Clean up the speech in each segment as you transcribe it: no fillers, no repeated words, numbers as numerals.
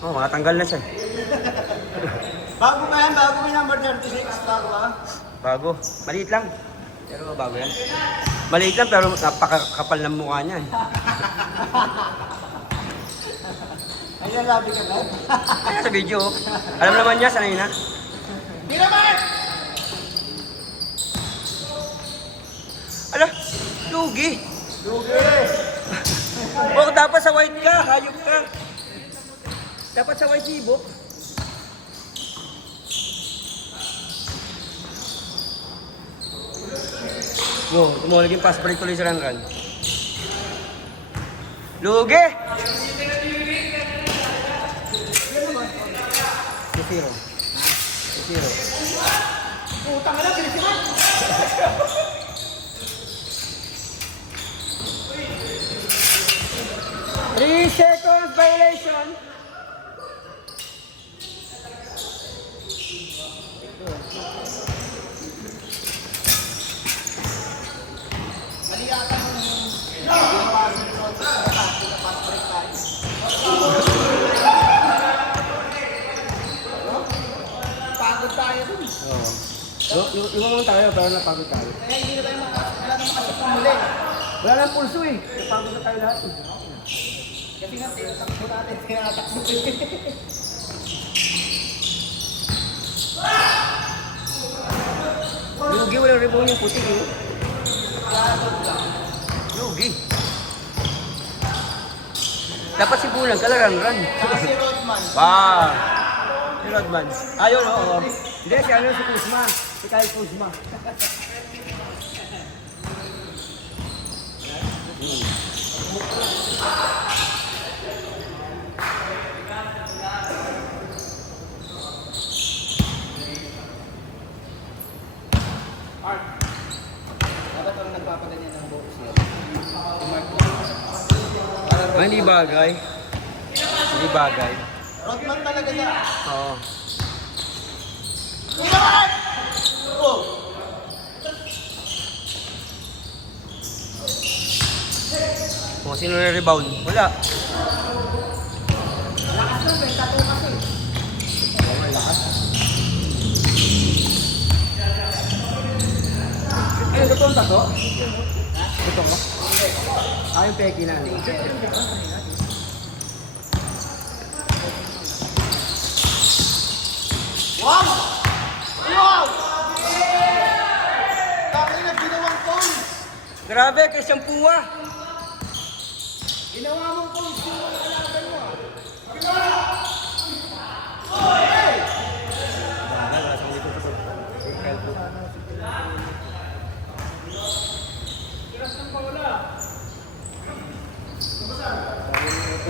Oh, makatanggal na siya. Bago ba yan? Bago may number 36? Bago ba? Bago. Maliit lang. Pero bago yan. Maliit lang pero napakakapal ng mukha niya. Ayan, labi ka ba? Kaya sa video, alam naman niya, sanay na. Tira, Mark! Ala, lugi. Lugi! O, dapat sa white ka, hayop ka. Dapat sa white sibok. Wow, tumulig yung fast break tuloy sa run. Lugi! Zero. Zero. Putang na, bilis naman! 3 seconds violation. Mali yata yung ginawa sa result sa fast break tayo. Pagod tayo dun. Oo. Lumamang tayo, pero napagod tayo. Kaya hindi na tayo wala na makasip ng muli. Wala nang pulso eh. Napagod na tayo lahat. Kasi nga, takbo natin, tinatakbo. Lugi, walang rebound yung puti eh. Lugi. Dapat si Bulag, talagang run. Si Rodman. Si Rodman. Ayun, oo. Hindi, si ano, si Kuzma. Si Kyle Kuzma. Dapat parang nagpapaganyan ng buhok siya. Hindi bagay. Hindi bagay. Rodman talaga siya. Oo. Tira! Oh! Kung sino na rebound, wala. Lakas lang, may tato kasi. Ano, totoong tato? Totoo mo? Yung peki na. Wow! Wow! Dami na ginawang pounds! Grabe, kay Shampuwa. Ginawa mong pounds yung mga kalaban mo.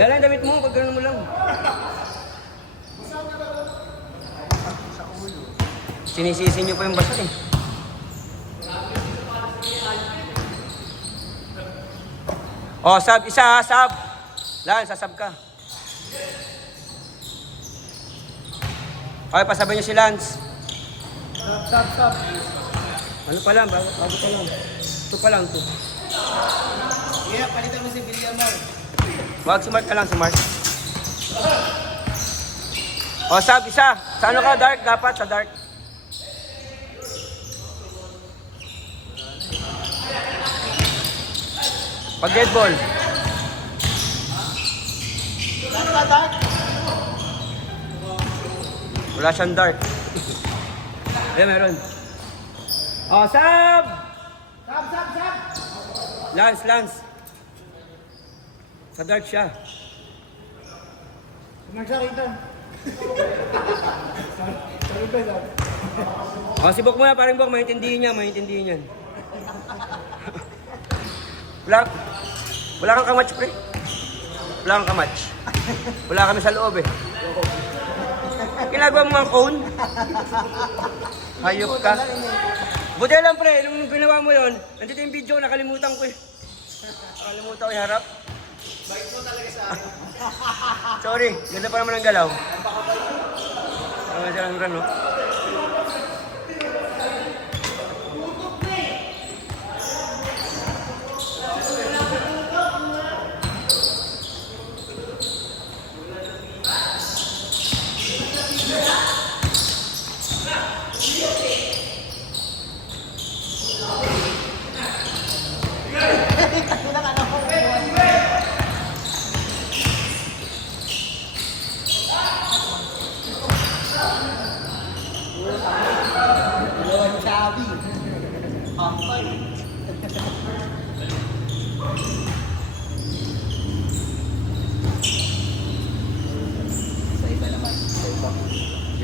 Yan lang damit mo, pag gano'n mo lang. Sinisisi niyo pa yung basa eh. Oh, sab, isa, sab. Lan, sasab ka. Okay, pasabay niyo si Lance. Stop. Ano pa lang, bago pa lang. Ito pa lang, ito. Yeah, palitan mo si William mo. Wag, si Mark ka lang, si Mark. Oh, sab, isa. Sa ano ka, dark? Dapat, sa dark. Pag dead ball. Ano ka, Dark? Wala siyang dark. Eh, meron. Oh, sab! Sab! Lance. Sa dark siya. Nagsarita. Oh, sibok mo na, parang bok, maintindihin niya. Wala kang kamatch, pre. Wala kang kamatch. Wala kami sa loob eh. Ginagawa mo ang cone? Hayop ka. Buti lang, pre, nung ginawa mo yun, nandito yung video, nakalimutan ko eh. Nakalimutan ko yung harap. Bait mo talaga sa akin. Sorry, ganda pa naman ang galaw. Ang ganda ng run, no?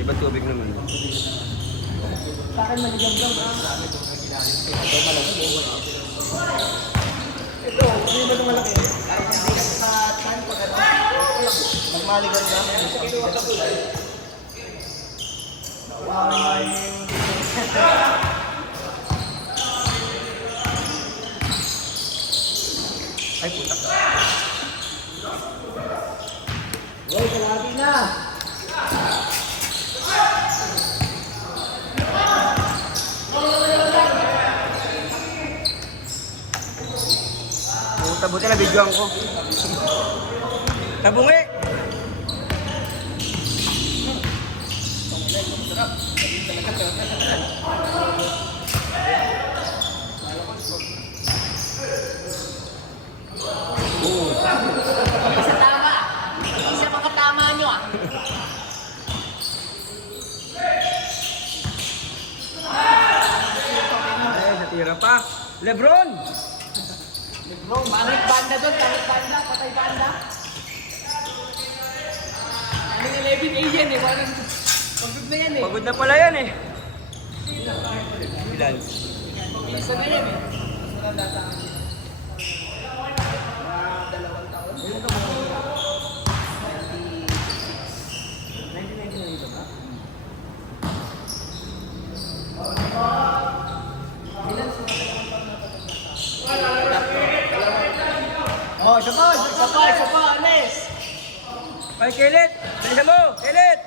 Iba tubig naman. Sa akin maligam-gam na. Ito, hindi ba ito malaki? Ay, hindi ka sa chan pag ano. Magmaligam-gam. Ay, puta ka. Hoy, kalahati na. Puta, buti na videoan ko. Tabungi! Isa tama. Isa makatama nyo ah. Ay, natira pa. Lebron! Bro, manit banda doon, tamit banda, patay banda. Ano yung 11A yan eh, parang pagod na yan eh. Pagod na pala yan eh. Ilan? Isa na yan eh. Oh, isa pa, Anes. Ay, Kelit! Bilisan mo! Kelit!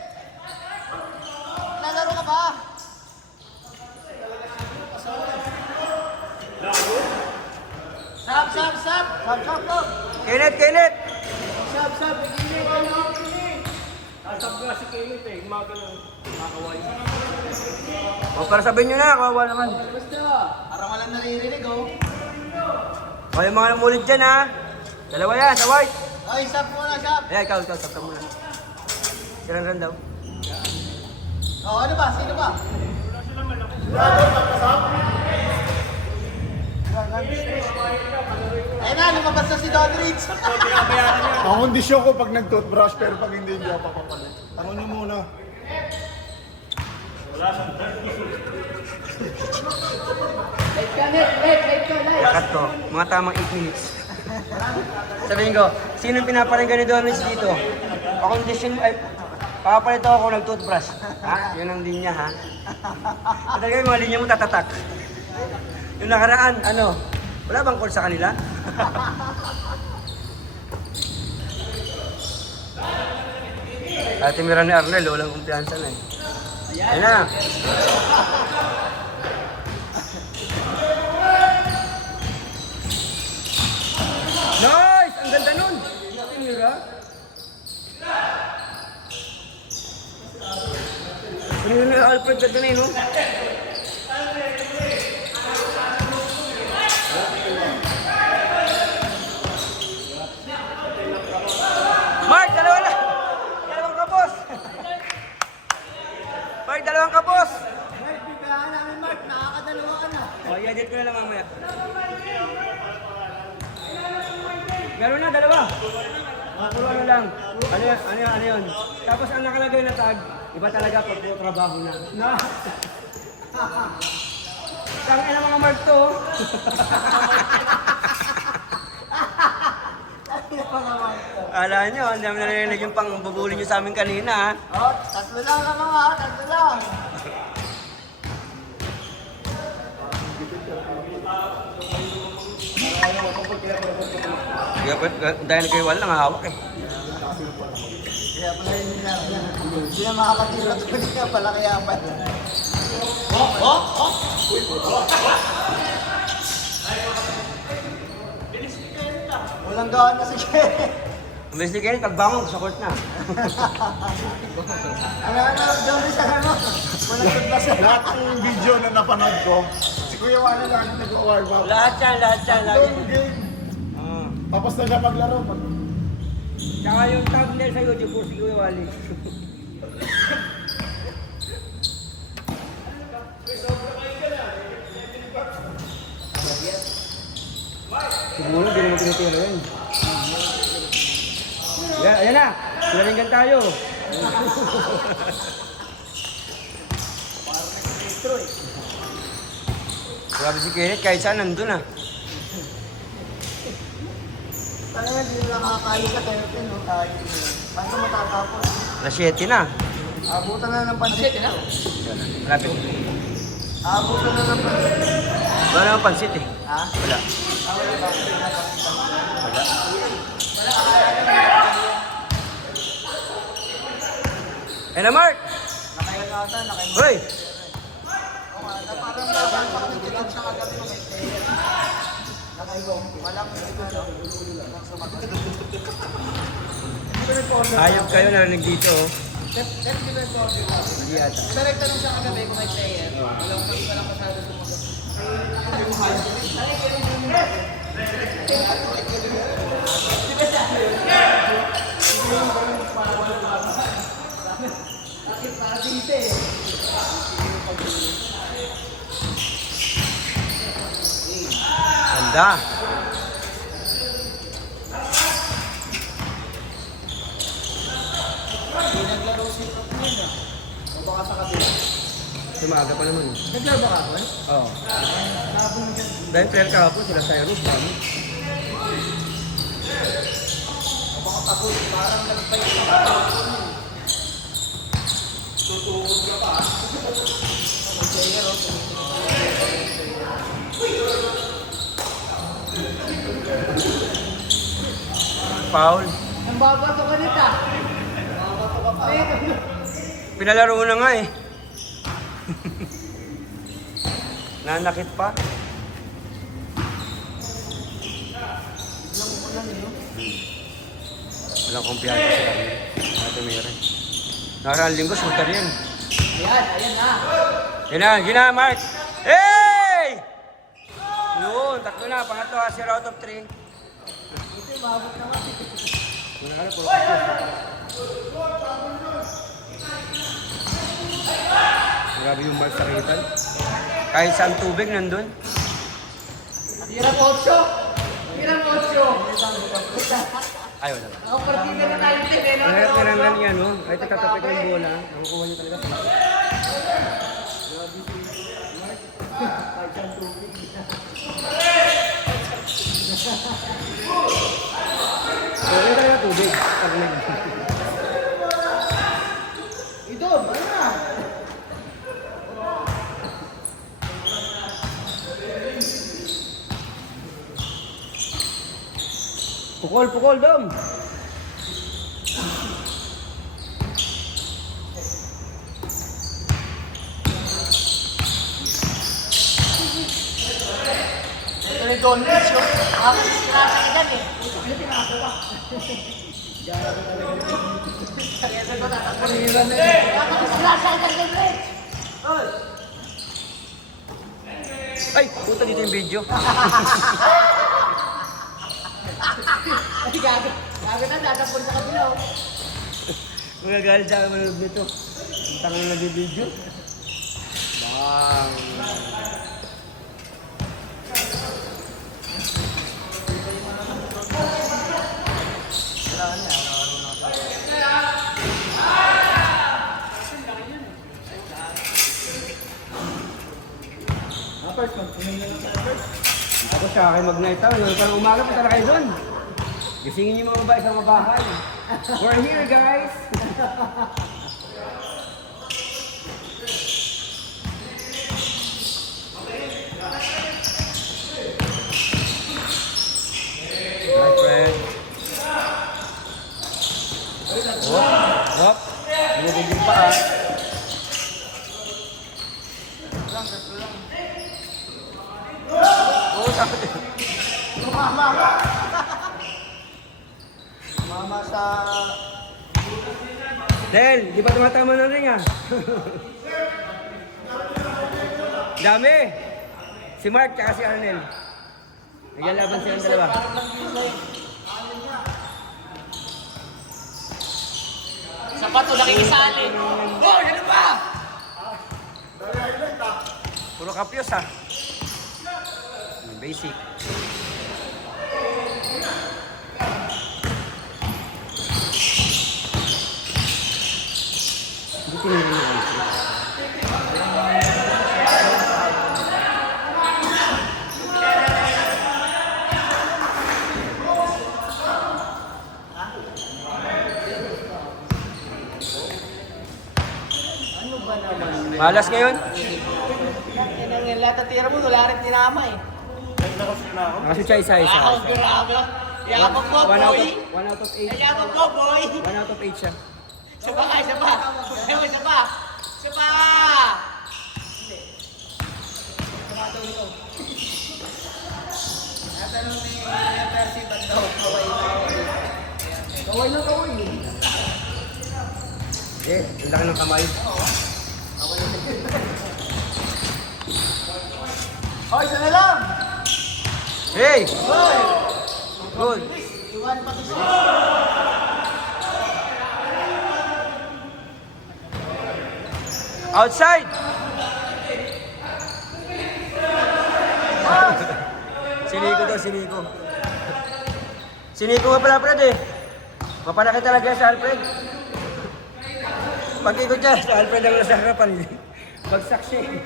Nalaro ka ba? Sab, sab, sab. Sab, sab, sab. Kelit! Kelit! Sab, sab. Asap nga si Kelit eh. Gumagano. Makakaway. O, para sabihin nyo na. Kawawa naman. Basta. Parang walang naririnig, oh. O, yung mga namulit dyan ha. Dalawa yan, sa white. Ay, sab muna, sab. Ayan, ikaw, sabta muna. Siran daw. Oh, ano ba? Sino ba? Ayun na, lumabas na si Dodridge. Ang kondisyon ko pag nag-toothbrush pero pag hindi ako papapalit. Tanong niyo muna. Late ka, late ka, late. Cut ko. Mga tamang 8 minutes. Sabihin ko, sino pinaparinggan ni Donis dito? Pa-condition, ay, papalito ako nag-toothbrush. Ha? Yun ang linya, ha? Talaga yung mga linya mo tatatak. Yung nakaraan, ano? Wala bang call sa kanila? Ate Mira ni Arnel, walang kumpiyansa na eh. Ayan na. Nice! Ang ganda nun! Ate Mira. Ano yun na Alfred ganda na yun, no? Mark, dalawa na! Dalawang kapos! Mark, dalawang kapos! Mark, biglaan namin, Mark. Nakakadalawa ka na. O, i-edit ko na lang mamaya. Meron na, dalawa. Puro ano lang. Ano yun? Tapos ang nakalagay na tag, iba talaga pag puro trabaho na. Na! Tangin na mga Mark to. Oh. Akala nyo, ang dami narinig yung pangbubuli nyo sa amin kanina. Oh, tatlo lang ka mga, tatlo lang. Dahil kayo wala nang hawak eh. Kaya pala yun lang. Hindi na makakatira ko niya pala kaya pa. Walang gawin na si Jerry. Umbes ni Kenny, pagbangon, sa court na. Ano, Johnny sa ano? Walang taglasan. Lahat ng video na napanood ko, si Kuya Wally lang nag-warm up. Lahat yan, lahat yan. Lagi. Long game. Ah. Tapos nagpaglaro. Tsaka yung thumbnail sa YouTube, puro si Kuya Wally. Siguro, hindi naman pinitira yun. Ayan na! Pinaringgan tayo! maestro eh. Grabe si Kenneth, kahit saan nandun ah. Talaga hindi nila nakakain sa 13, no? Kahit paano matatapos? Alas 7 na. Abutan na ng pansit. Yan na, malapit. Abutan na ng pansit. Wala naman pansit eh. Ha? Wala. Wala. Eh na Mark! Nakayan ata, nakayan. Hoy! Parang nakakitilag siya kagabi ng may nakaigong. Walang sumagot. Hayop kayo narinig dito oh. Hindi ata. Direct tanong siya kagabi kung may player. Walang masyado sumagot. Ganda. Hindi naglaro si Prof niya. O baka sa kabila. Tumaga pa naman. Naglaro ba ako eh? Oo. Dahil player kahapon sila sa Eros kami. O baka pagod. Parang nagpay sa tutukod ka pa. Mag-player o. Foul. Ang babato ka nita. Babato ka pa. Pinalaro na nga eh. Nanakit pa. Walang kumpiyansa sa kanya. Ate Mira. Nakaraan linggo, shooter yan. Ayan na. Yan na, Mark. Hey! Yun, tatlo na. Pangatlo, 0 out of 3. Ito yung mabot naman. Muna ka na, puro kapos. Grabe yung Mark sa Ritan. Kahit saan tubig nandun. Hirap 8. Hirap 8. Ay, wala ba. Ako partida na tayo din eh. Ang hirap nilang yan, no? Kahit tatapik ko yung bola, nakukuha niyo talaga sa okay talaga tubig. Pag Ito, ano na? Pukol, Dom! Ito yung Don Rich, yun. Sinasa ka dyan eh. Ano pinakakuha? Kaya ko tatakaliran na eh. Sinasa ka dyan, Don Rich. Ay, puta dito yung video. Ay, gago. Gago na, dadapon sa kabila. oh. Magagalit sa akin manood nito. Ang tangang na video. Bang! Ako siya akin mag-night out. Parang umaga pa talaga kayo doon. Gisingin niyo mga babae sa mga bahay. We're here, guys! My friend. Hop. Binibigil pa ah. Oo, sabi. Mama sa... Del, di ba tumatama na rin ah? Dami! Si Mark tsaka si Arnel. Naglalaban silang dalawa. Parang nag-isay. Sapato, nakikisali. Oh, ano ba? Puro kapyos ah. Basic. Hindi tinigil yung ice. Malas ngayon? Lahat ng tira mo, wala rin tinama eh. Nakashoot siya isa-isa. Grabe. Yakap mo, 1 boy. out of 8. Yakap mo, boy. 1 out of 8 siya. Isa pa. Isa pa. Isa pa. Natanong ni Percy ba't daw kaway na kaway. Ang laki ng kamay. Hoy, isa na lang. Hey! Hoy. Good. Iwan pa to siya. Outside! Siniko daw, siniko. Siniko nga pala, Fred eh. Mapalaki talaga sa Alfred. Pag-ikot niya, sa Alfred ang nasa harapan. Bagsak siya eh.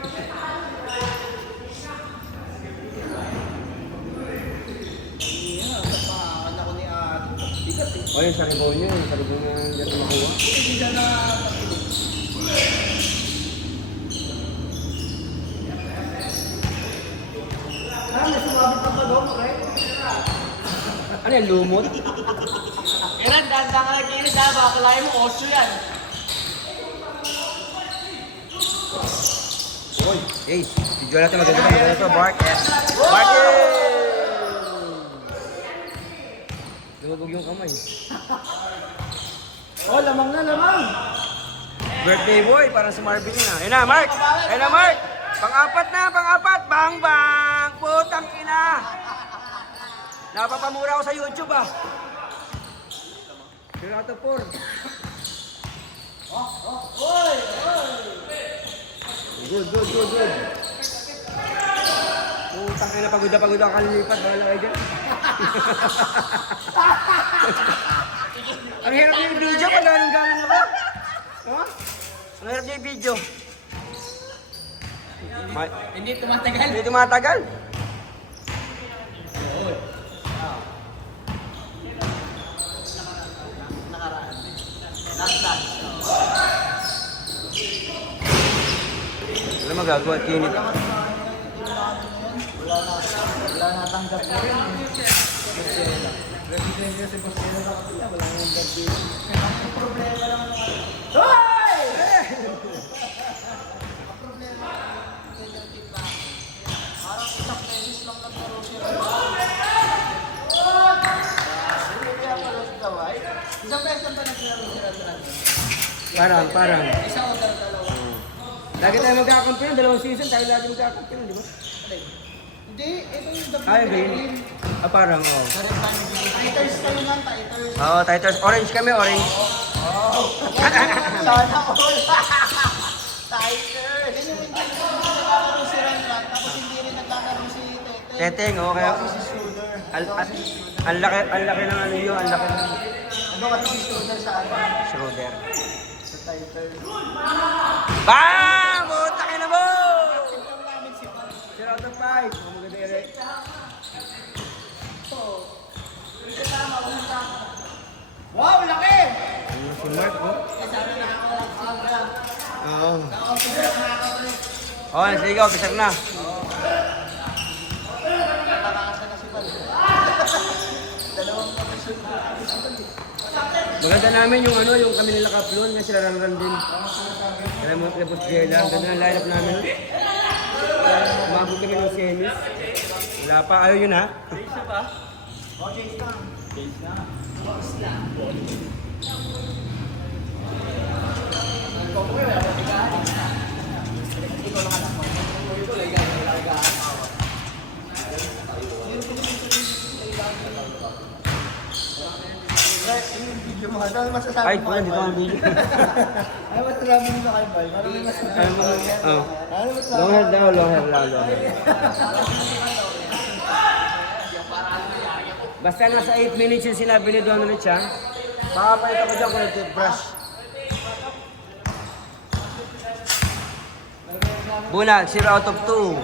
Anak ko ni Ate. Bigat eh. O yung saribon niya, yung saribon niya dito makuha. Hindi siya na may sumabit pa ba doon, pre? Ano yan, lumot? Kailan, dahan-dahan ka na kinis ha, baka kalahin mo, osyo yan. Oy, hey, video natin maganda ito, Mark. Mark! Lumabog yung kamay. Oh, lamang na, lamang. Birthday boy, parang si Marvin yun ah. Ayun na, Mark! Ayun na, Mark! Pang-apat na, pang-apat! Bang, bang! Putang ina! Napapamura ako sa YouTube ah. Sira to 4. Oy! Good. Putang ina, pagod na ako kalilipat. Wala kayo dyan. Ang hirap yung video pag galang ako. Huh? Ang hirap yung video. Hindi tumatagal. Hindi tumatagal. Wala magagawa, kinit. Wala na tanggap na rin. Isang beses pa naglalaro sila talaga. Parang. Isa o dalawa. Lagi tayo magkakampiyon, 2 season tayo lagi magkakampiyon, di ba? Hindi, ito yung the Kaya ba yun? Parang, oh. Titers kayo nga, titers. Oo, titles. Orange kami, orange. Sana all. Titers. Hindi naglalaro si Ranrat, tapos hindi rin naglalaro si Tete. Teteng, oh, kaya... Si Schroeder. Ang laki ng ano yun, ang laki ng Ano kasi si Schroeder sa ano? Schroeder. Sa titers. Bang! Buta na mo! Ito namin si Pat. 0 out of 5. Ang maganda yun. Wow, laki! Ano si Mark, oh? Sabi nakakalagsig. Oo. Nakakalagsig. Oh, sige, officer na. Nakakasa na si Pat. Dalawang episode na si Pat. Maganda namin yung ano, yung kami nila Kaplon, nga sila Ranran din. Kaya mo kay Boss Jela, ang ganda ng lineup namin. Umabot kami ng semis. Wala pa, ayaw yun ha? Video mo, ano masasabi Ay, mo wala, kay dito ang Boy? video. Ano masasabi mo kay Boy? Ano masasabi mo kay Boy? Oh. Ano masasabi Long hair daw, long hair lang, long hair. Basta nasa 8 minutes yung sinabi ni Donald ha. Makapalit ako dyan kung nag-toothbrush. Bunag, 0 out of 2.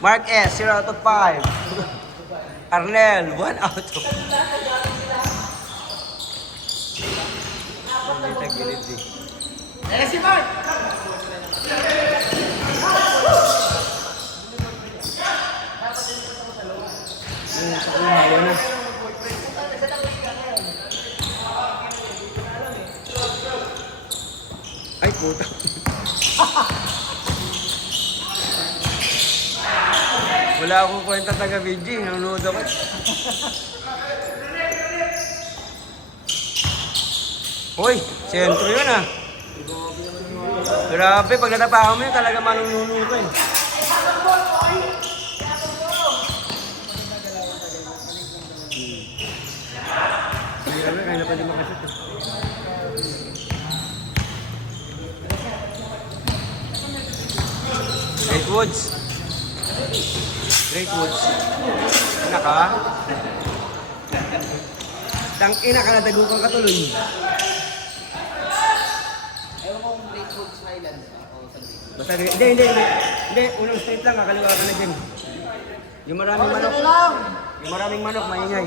Mark S, 0 out of 5. Arnel, 1 out of 5. Eh, si Mark! puta. Wala akong kwenta taga-video, nanonood ako. Hoy, sentro yun ah. Grabe, pag natapakan mo yun, talaga manununo ko eh. Grabe, kaya na pa di makashoot eh. Great Woods. Great Woods. Anak ka? Tangina ka na dagukan ka tuloy. Ewan ko kung Great Woods Highlands o sa Basta hindi. Hindi, unang straight lang, kakaliwa ka na dyan. Yung maraming manok. Yung maraming manok, maingay.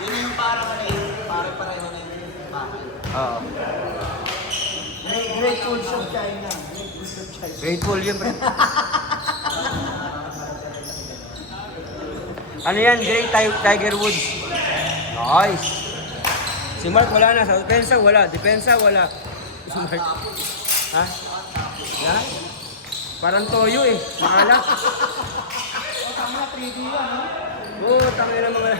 Yun yung parang pareho na yung bahay. Oo. Great Woods of China. Great Woods of China. Grateful yun, pre. Ano yan? Great Tiger Woods. Nice. Si Mark wala na. Sa depensa, wala. Depensa, wala. Si Mark. Ha? Yan? Parang toyo eh. Makalak. Tama, 3D yan, no? Oo, tangin na mga...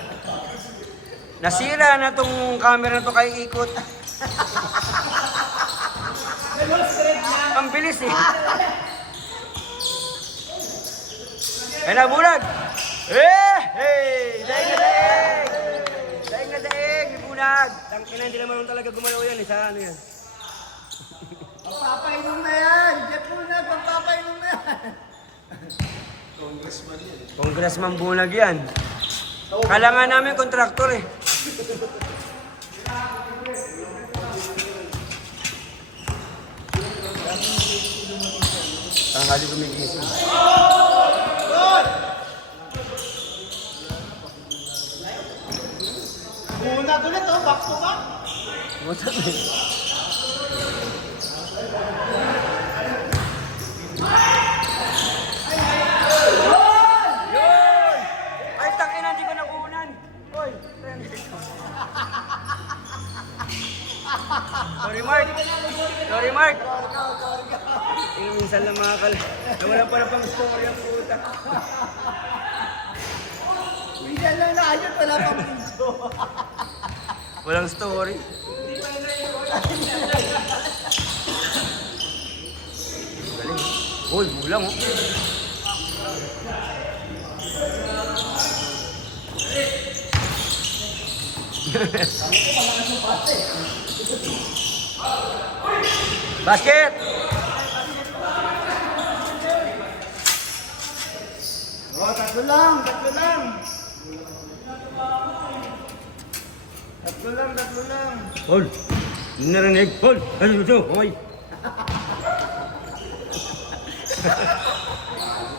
Nasira na tong camera na to kay ikot. Ang bilis eh. Ay na, bulag! Hey! Daig na daig! Daig na daig! May bulag! Tangina, hindi naman talaga gumalaw yan eh. Sa ano yan? Pagpapainom na yan! Jet muna, pagpapainom na yan! Congressman bulag yan. Kailangan namin kontraktor eh. Tanghali gumigising. Bunag ulit, oh! Back to back! Buta na eh. Yun! Ay, tangina, hindi ko nakunan. Hoy! Sorry, Mark. Sorry, Mark. Yung minsan lang mga kal... Wala pala pang story ang puta. Minsan lang na ayun, wala pang video. Walang story. Galing. Uy, bulang oh. Basket! Oh, tatlo lang! Tatlo lang! Hol! Hindi narinig. Hol! Ano ito? Kamay!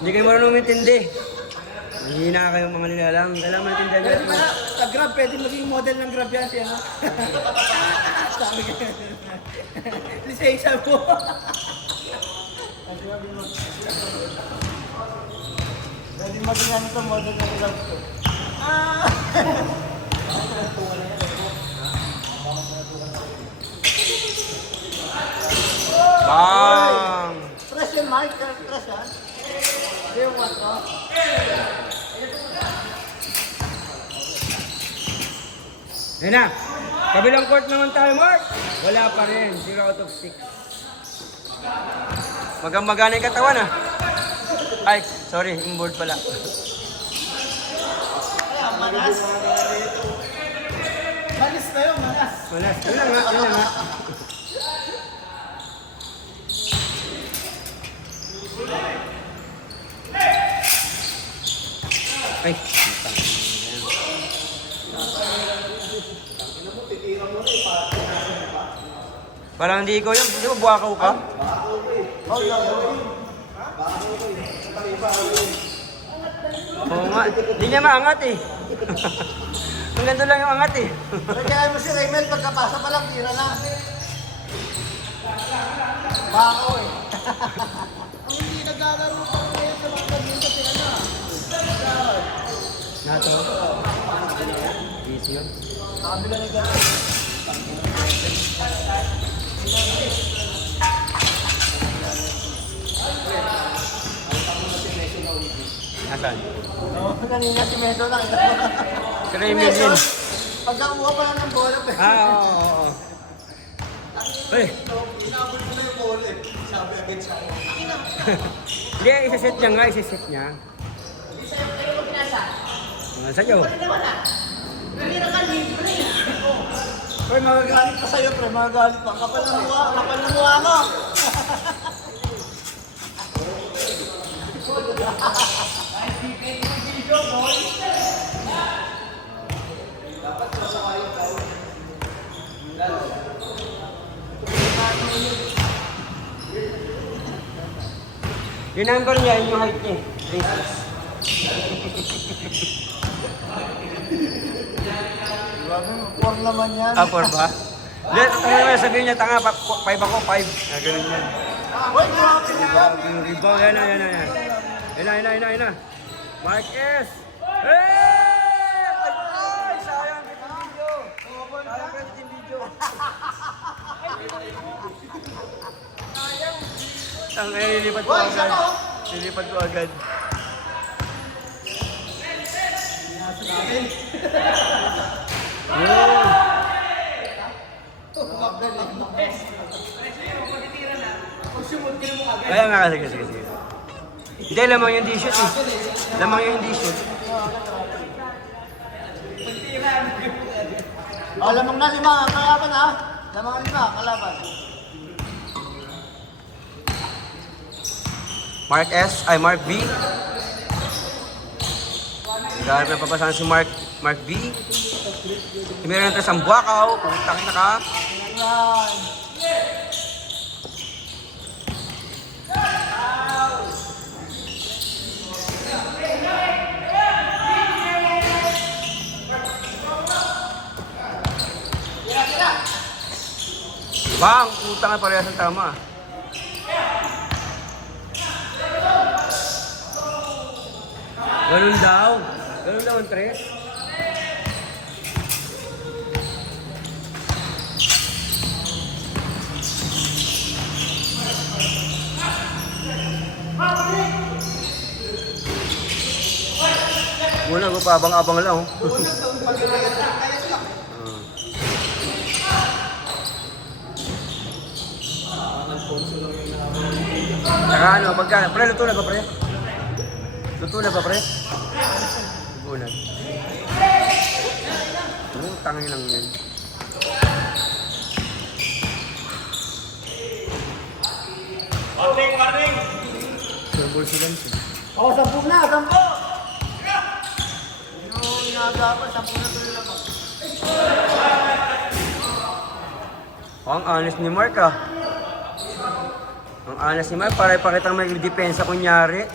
Hindi kayo marunong intindi. Hihina kayong mga nilalang. Kailangan maintindihan Pwede nyo. ba, sa Grab, pwede maging model ng Grab yan siya, no? Sabi ka, lisensya mo. Pwede maging ano to, model ng Grab to. Bang! Press yung mic, press ha? Hindi yung what, no? Yan na. Kabilang court naman tayo, Mark. Wala pa rin. 0 out of 6. Magang-magana yung katawan, ah. Ay, sorry. Inboard pala. Manas. Manis na yun, manas. Malas. Yun na nga. Yun na nga. Ay, putang. Parang hindi ikaw yun. Di ba buwakaw ka? Oo nga. Hindi niya maangat eh. Ang ganda lang yung angat eh. Kaya mo si Raymel, pagkapasa pa lang, tira na. Bako eh. Ang hindi naglalaro pa ko ngayon sa mga pag-ibig sila na. Nato. Easy lang. Sabi lang yung gano'n. Nasaan? Oo, kanina si Meso lang. Si Raymond yun. Pagkakuha pa lang ng bola, pero... Oo. Hey. Hindi, isa-set niya nga, isa-set niya. Sa'yo. Pre, magagalit ka sa'yo, pre. Magagalit pa. Kapal na mukha mo. Yung number niya, yun yung height niya. 3'6". Huwag naman yan. Ah, 4 ba? Hindi, tanga naman sabihin niya, tanga, 5 ako, 5. Ah, ganun yan. Uy, grabe na yan. Rebound, yan na. Yan na. Mark S. Hey! Ay, sayang kita video. Sayang kita video. Tanga, lilipat ko agad. Lilipat ko agad. Kaya nga, sige. Hindi, lamang yung D-shoot eh. Lamang yung D-shoot. Oh, lamang na 5 ang kalaban ha. Lamang na 5 ang kalaban. Mark S, ay Mark B. Dahil may papasahan si Mark B. Meron natin sa Buakaw. Putang na ka. Yan. Bang, utang na parehas ang tama. Ganun daw ang tres. Muna ko pa abang-abang lang. Saka ano, pagka, pre, luto na ba, pre? Luto na ba, pre? Bulag. Tangin lang yan. Warning! Surbol sila siya. Oh, 10 na, 10! Yung inagapan, 10 na tuloy lang. Ang honest ni Mark ah. Ang honest ni Mark, para ipakita may depensa kunyari.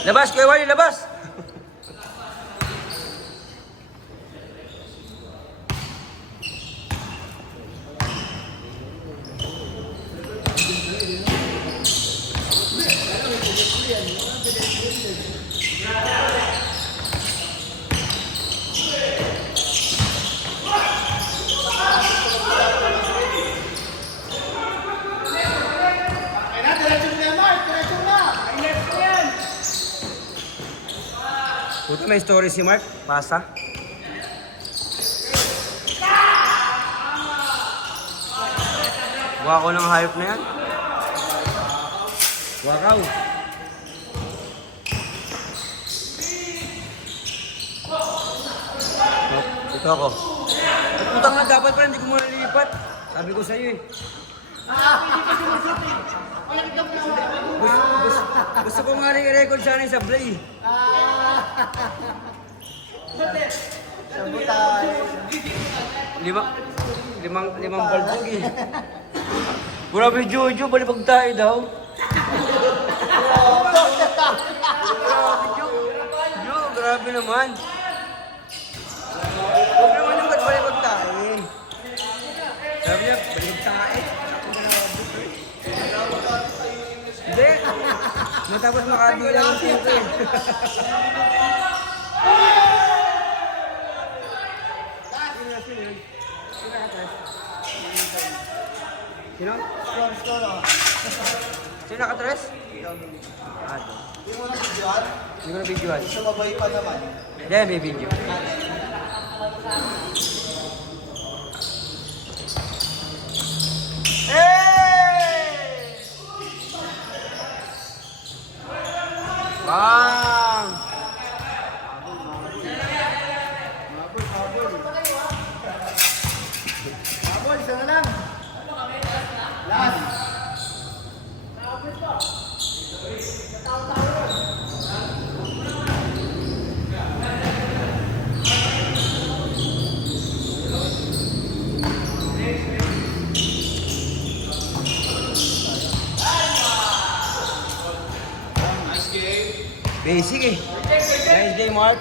Labas, Kuya Wally, labas! Puta, may story si Mark. Pasa. Buka ko ng hayop na yan. Wakaw. Ito ako. Puta nga, dapat pa hindi ko muna lilipat. Sabi ko sa'yo eh. Gusto ko nga rin i-record sana yung sablay. Sabutay. Limang balbog eh. Grabe Jojo, balibag tayo daw. Grabe Jo, grabe naman. Huwag naman yung balibag tayo eh. Sabi niya, balibag tayo. Hindi. Matapos makabilang ng pinto eh. Sino? Sino nakatres? Ah, doon. Hindi mo na videoan? Hindi ko na videoan. Sumabay pa naman. Hindi, may video. Bang! Habol, isa na lang. Last. Basic eh. Nice day, Mark.